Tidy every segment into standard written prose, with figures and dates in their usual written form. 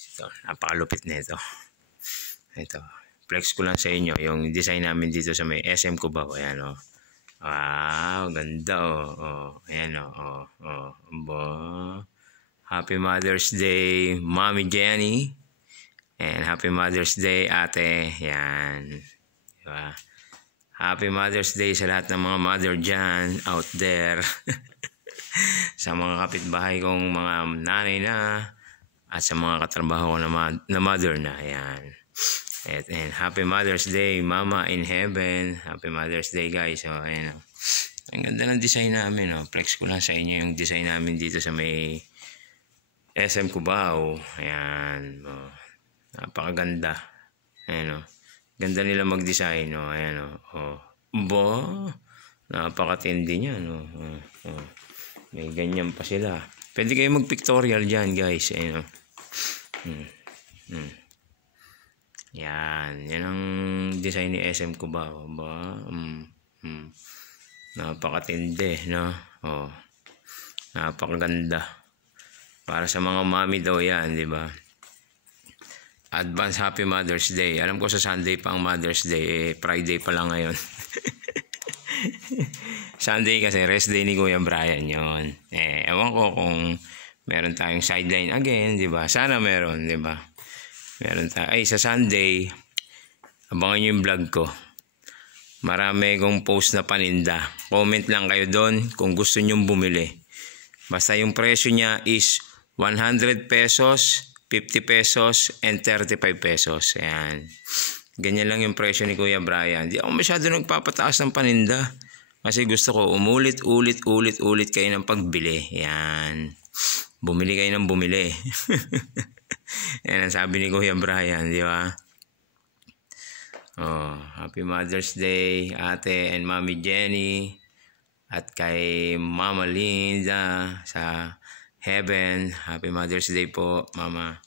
Ito, napakalupit nito. Ito, flex ko lang sa inyo yung design namin dito sa may SM Cubao. Ayan o. Wow, ganda o. Ayan o. Happy Mother's Day, Mommy Jenny. And Happy Mother's Day, ate. Ayan. Diba? Happy Mother's Day sa lahat ng mga mother dyan out there. Sa mga kapitbahay kong mga nanay na at sa mga katrabaho ko na mother na. Ayan. And Happy Mother's Day, Mama in Heaven. Happy Mother's Day, guys. So, ayan. Ang ganda ng design namin. Flex ko lang sa inyo yung design namin dito sa may SM Cubao. Ayan. Napakaganda. Ayan. Ganda nila mag-design. Ayan. Napakatindi niya. May ganyan pa sila. Pwede kayo mag-pictorial dyan, guys. Ayan. Yan ang design ni SM Cubao. Napakatindi, no? Napakaganda. Para sa mga mami daw yan, di ba? Advance Happy Mother's Day. Alam ko sa Sunday pa ang Mother's Day. Friday pa lang ngayon. Sunday kasi rest day ni Kuya Brian yon. Ewan ko kung meron tayong sideline again, di ba? Sana meron, di ba? Meron tayo. Ay, sa Sunday, abangan nyo yung vlog ko. Marami kong post na paninda. Comment lang kayo doon kung gusto nyo bumili. Basta yung presyo niya is 100 pesos, 50 pesos, and 35 pesos. Ayan. Ganyan lang yung presyo ni Kuya Brian. Di ako masyado nagpapataas ng paninda. Kasi gusto ko ulit kayo ng pagbili. Ayan. Bumili kayo ng bumili. Yan ang sabi ni Kuya Brian, di ba? Happy Mother's Day, ate and Mommy Jenny. At kay Mama Linda sa Heaven. Happy Mother's Day po, Mama.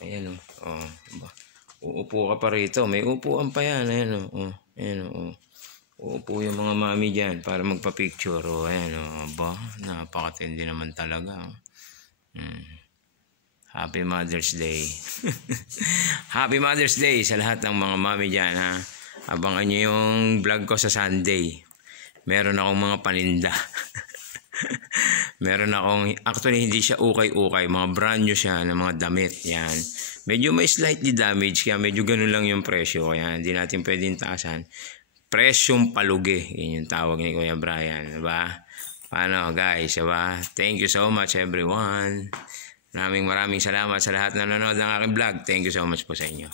Ayan uupo ka pa rito. May upuan pa yan. Ayan uupo yung mga mami dyan para magpa-picture. Ayan napakatindi naman talaga. Happy Mother's Day. Happy Mother's Day sa lahat ng mga mami dyan, ha. Abangan nyo yung vlog ko sa Sunday. Meron akong mga paninda. Meron akong, actually hindi siya ukay-ukay, mga brand new siya ng mga damit. Yan. Medyo may slightly damage, kaya medyo ganun lang yung presyo. Kaya hindi natin pwedeng taasan. Presyong palugi. Yan yung tawag ni Kuya Brian. Diba? Paano guys? Diba? Thank you so much everyone. Maraming salamat sa lahat na nanonood ng aking vlog. Thank you so much po sa inyo.